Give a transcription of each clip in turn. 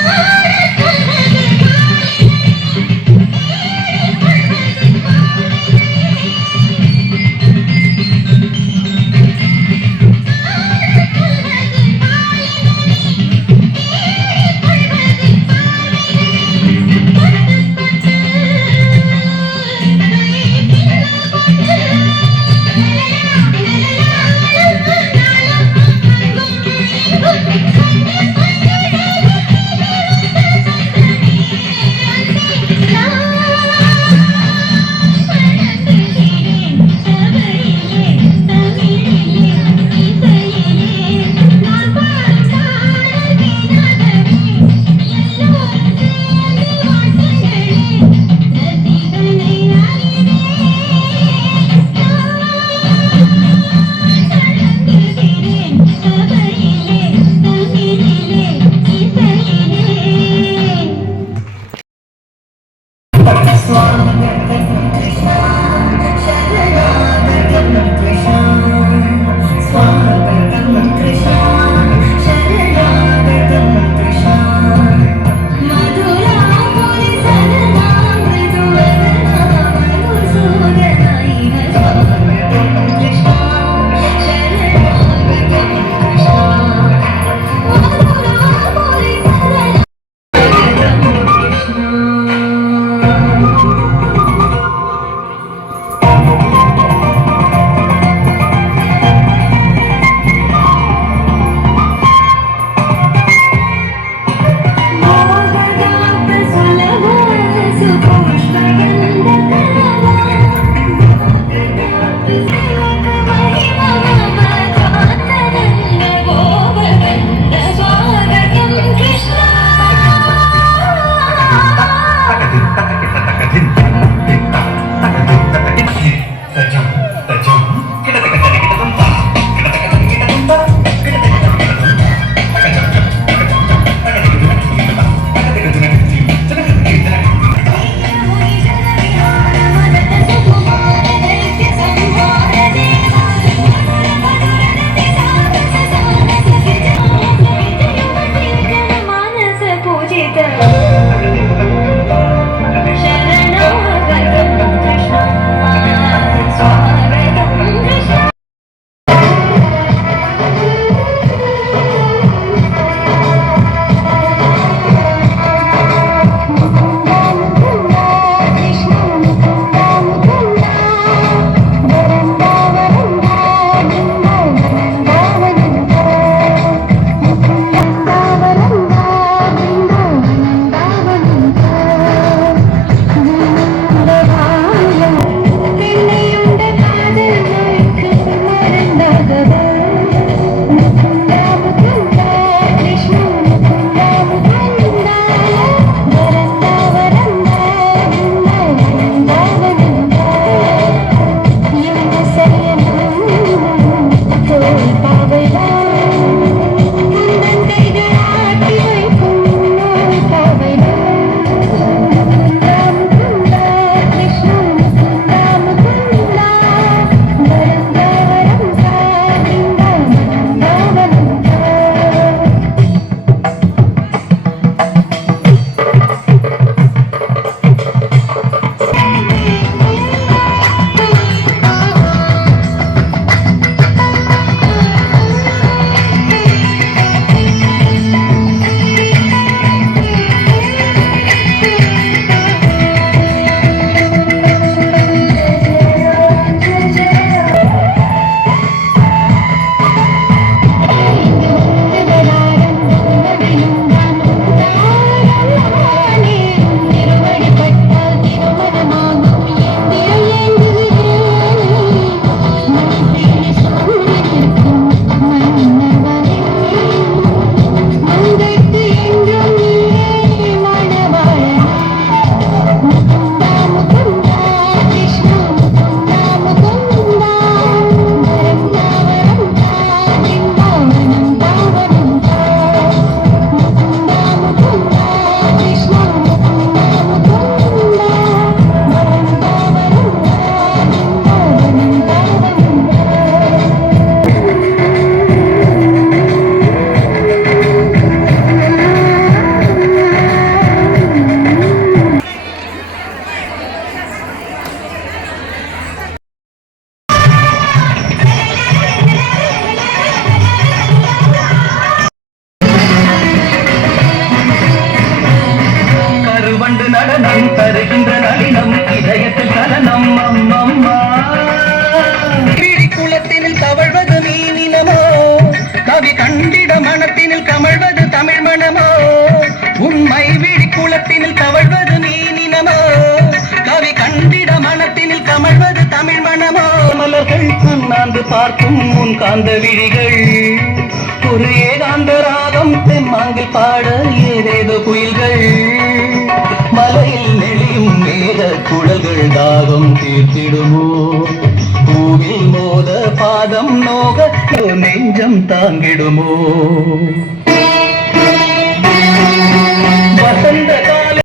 Ah! மலர்கள் அண்ணாந்து பார்க்கும் உன் காந்த விழிகள் ஒரு ஏகாந்த ராகம் தெம்மாங்கில் பாட ஏதேதோ குயில்கள் மலையில் நெளியும் மேக குழல்கள் தாகம் தீர்த்திடுமோ பூவில் மோத பாதம் நோக நெஞ்சம் தாங்கிடுமோ வசந்த கால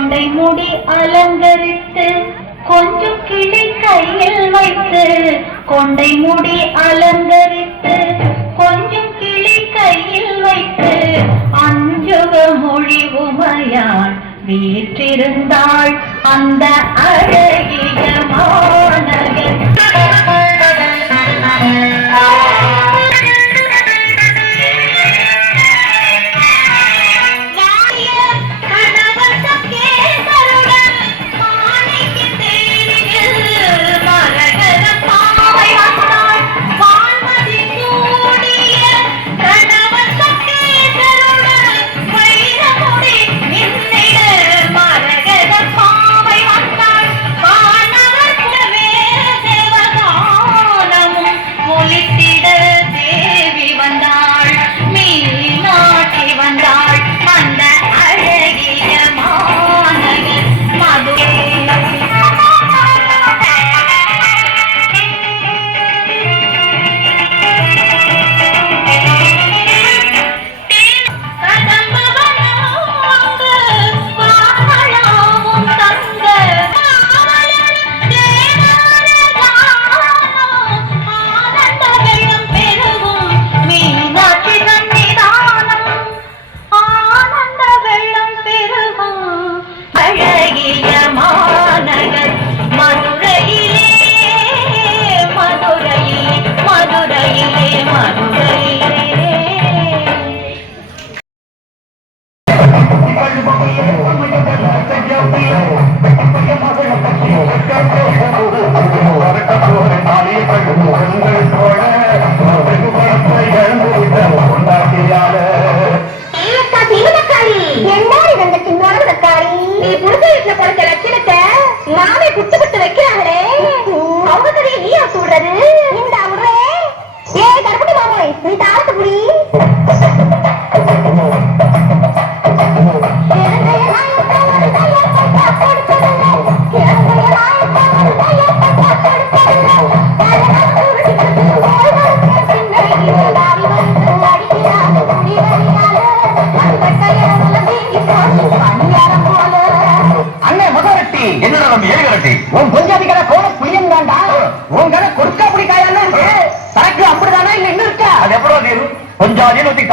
கொண்டை முடி அலங்கரித்து கொஞ்சம் கிளி கையில் வைத்து கொண்டை முடி அலங்கரித்து கொஞ்சம் கிளி கையில் வைத்து அஞ்சுக மொழி உமையாள் வீற்றிருந்தாள் அந்த அழகிய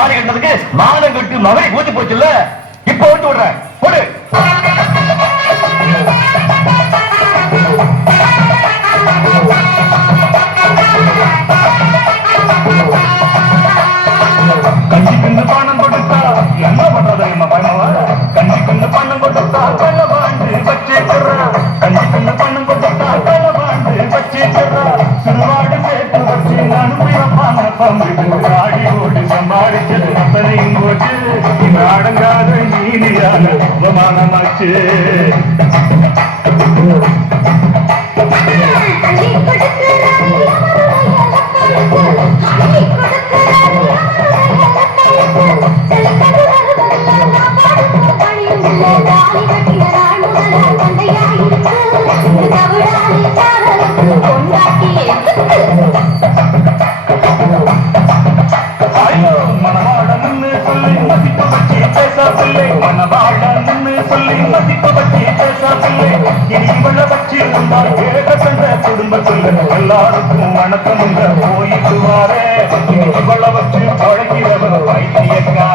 மாநகர் மானம் கட்டு மகனை ஊத்தி போச்சுல்ல இப்ப விட்டு விடுறேன் போடு கஞ்சிக்கு பணம் கொடுத்தா என்ன பண்றது நம்ம பயணவா கஞ்சிக்கு பணம் கொடுத்தா கள்ளவாண்டு பச்சை கஞ்சிக்கு பணம் கொடுத்தா கள்ளவாண்டு பச்சை சிறுவாடு சேர்த்து வச்சு அனுப்பியப்பான பம்பு ஆடி ஓடி சம்பாதிச்சது அத்தனையும் போச்சு இந்த அடங்காத நீதியான அவமானமாச்சு எல்லாருக்கும் வணக்கம் போயிட்டு வாரே இவ்வளவு வச்சு பழகிறவர் வைத்தியக்கார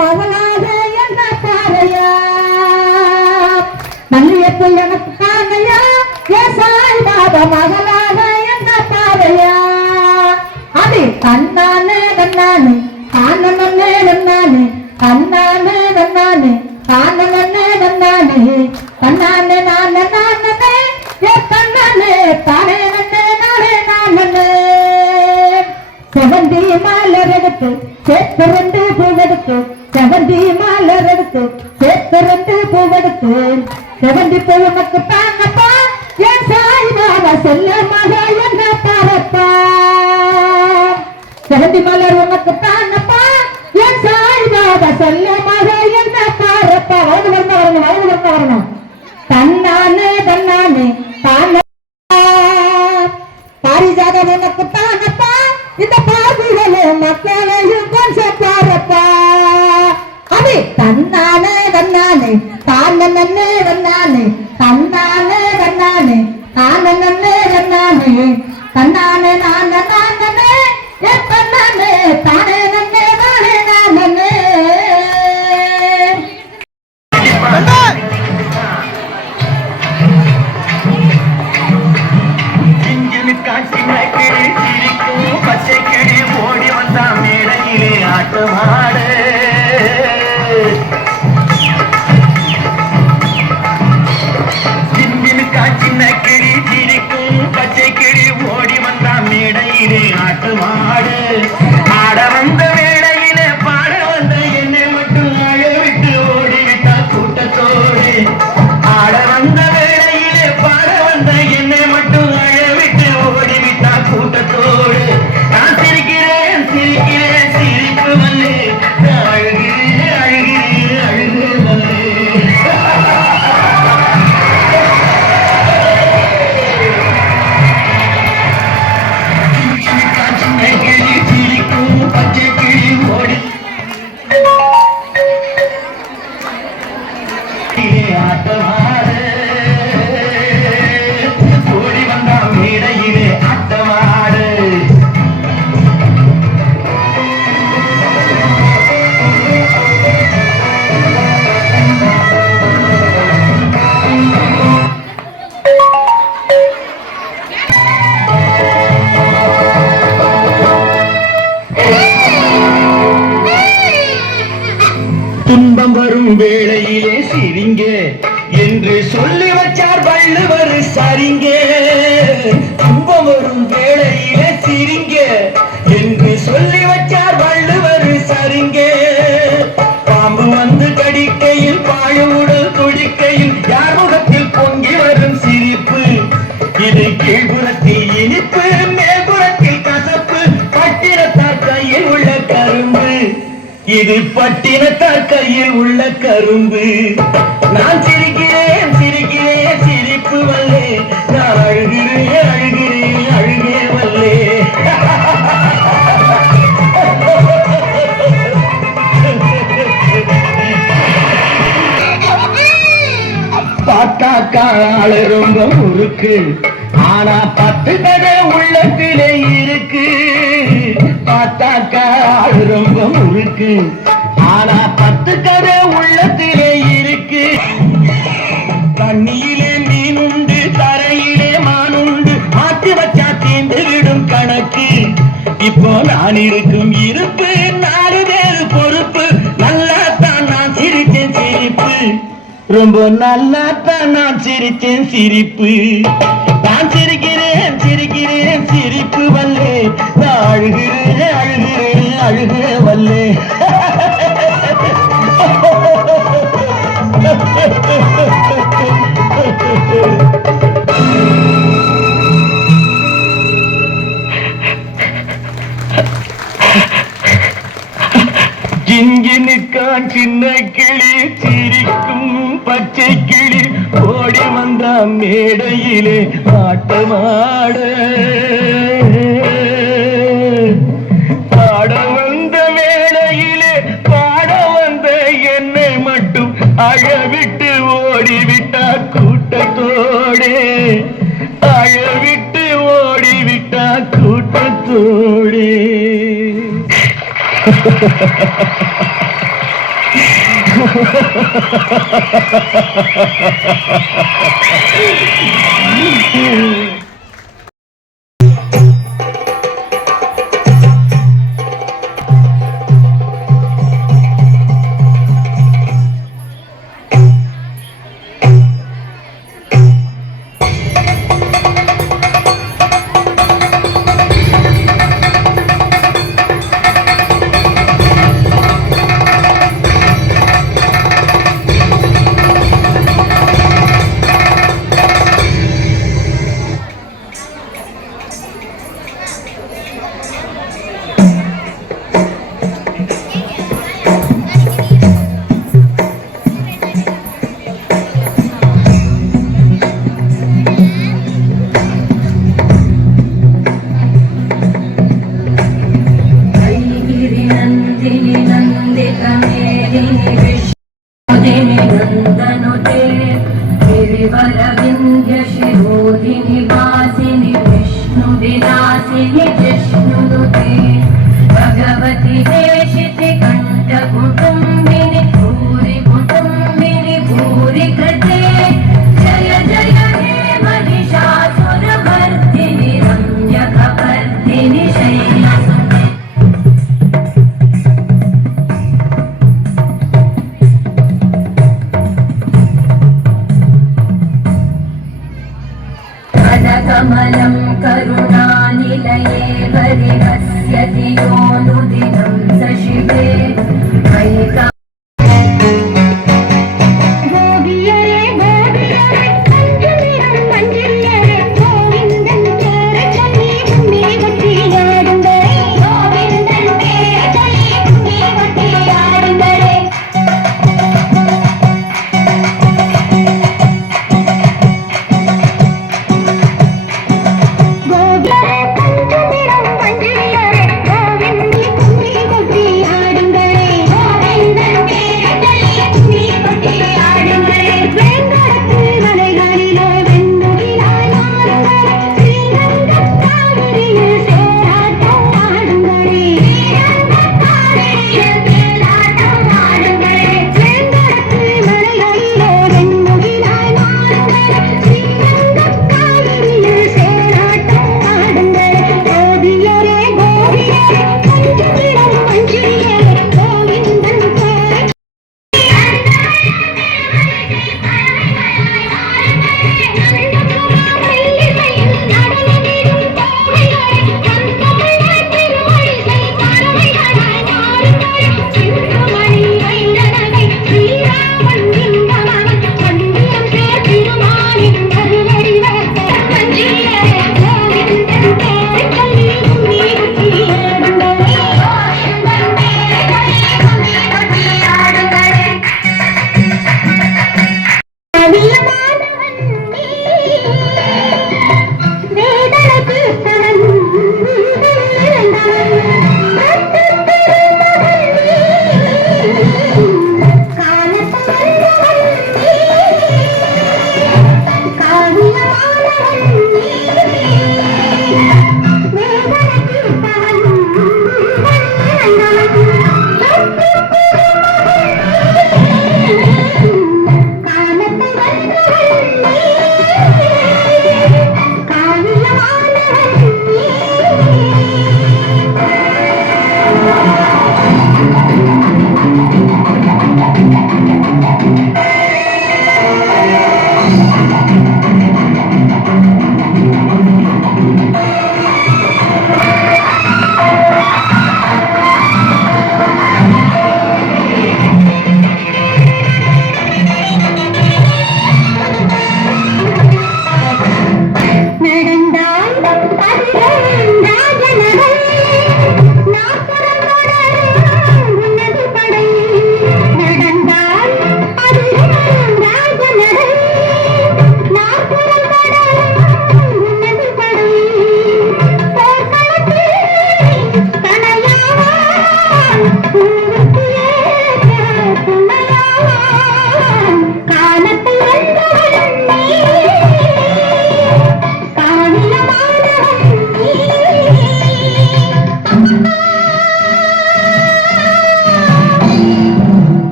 மகளாக என்ன பாறையா மல்லியப்பு எனக்கு காணையா ஏ சாய் பாபா மகளாக என்ன பாறையா அது கண்ணானே கண்ணானே காணனே கண்ணானே கண்ணானே கண்ணானே காணனே கண்ணானே கண்ணானே நானே நானே ஏ கண்ணானே தானே நன்னே நானே நானே செவந்தி மலர் எடுத்து சேர்த்து ரெண்டு பூவெடுத்து செவந்தி மலர் எடுத்து சேர்த்து ரெண்டு பூவெடுத்து செவந்தி பூ உனக்கு தாங்கப்பா என் சாய் பாபா செல்ல மக என்ன பாரப்பா செவந்தி மலர் உனக்கு தாங்கப்பா என் சாய் பாபா செல்ல மக என்ன பாரப்பா வரணும் தன்னானே தன்னானே தானே பாரிஜாதம் உனக்கு தாங்கப்பா இந்த பார்வைகளே மக்களையும் கொஞ்சம் பாரப்பா அது தன்னானே தன்னானே தானே தன்னானே தன்னானே தன்னானே தானே தன்னானே தன்னானே நானே நானே ஏ தன்னானே தானே நன்னே நானே நானே பச்சை கிளி ஓடி வந்தா மேடையிலே ஆட்டமாடு சின்ன கிளி சிரிக்கும் பச்சை கிளி ஓடி வந்தா மேடையிலே ஆட்டமாடு ஆட வந்த மேடையிலே பாட வந்த என்னை மட்டும் அழவிட்டு ஓடிவிட்டா கூட்டத்தோடு ஆட வந்த வேளையிலே பாட வந்த என்னை மட்டும் அழவிட்டு ஓடிவிட்டா கூட்டத்தோடு நான் சிரிக்கிறேன் சிரிக்கிறேன் சிரிப்பு வல்லே அழுகிறேன் அழுகிறேன் அழுகிறேன் வல்லே கிளி சிரிக்கும் பச்சை கிளி ஓடி ஆட்டமாடு ஓடி வந்தா மேடையிலே ஆட்டமாடு துன்பம் வரும் வேளையிலே சிரிங்க என்று சொல்லி வச்சார் வள்ளுவர் சரிங்க துன்பம் வரும் வேளையிலே சிரிங்க என்று சொல்லி வச்சார் வள்ளுவர் சரிங்க பாம்பு வந்து கடிக்கையில் பாழுவுடல் துடிக்கையில் யார் முகத்தில் பொங்கி வரும் சிரிப்பு இது கீழ்புறத்தில் இனிப்பு மேல்புறத்தில் கசப்பு பட்டினத்தார் கையில் உள்ள கரும்பு இது பட்டினத்தார் கையில் உள்ள கரும்பு நான் சிரிக்கிறேன் சிரிக்கிறேன் சிரிப்பு வல்லே நான் அழுகிறேன் அழுகிறேன் அழுகே வல்லே பார்த்தாக்கா ஆளு ரொம்ப முறுக்கு ஆனா 10 கதை உள்ளத்திலே இருக்கு பார்த்தாக்கா ஆளு ரொம்ப முறுக்கு ஆனா 10 கதை உள்ளத்திலே இருக்கு தண்ணியிலே மீன் உண்டு தரையிலே மான் உண்டு மாத்தி வச்சா தீண்டு விடும் கணக்கு இப்போ நான் இருக்கும் இருப்பு 4 பேர் பொறுப்பு நல்லாத்தான் நான் சிரிச்சேன் சிரிப்பு ரொம்ப நல்லாத்தான் நான் சிரிச்சேன் சிரிப்பு நான் சிரிக்கிறேன் சிரிக்கிறேன் சிரிப்பு வல்லே நான் அழுகிறேன் அழுகிறேன் அழுகே வல்லே கிஞ்சினுக்கான் சின்ன கிளி சிரிக்கும் பச்சை கிளி ஓடி வந்த மேடையிலே ஆட்டமாட பாட வந்த மேடையிலே பாட வந்த என்னை மட்டும் அழவிட்டு ஓடிவிட்டா கூட்டத்தோடே அழவிட்டு ஓடிவிட்டா கூட்டத்தோடே ha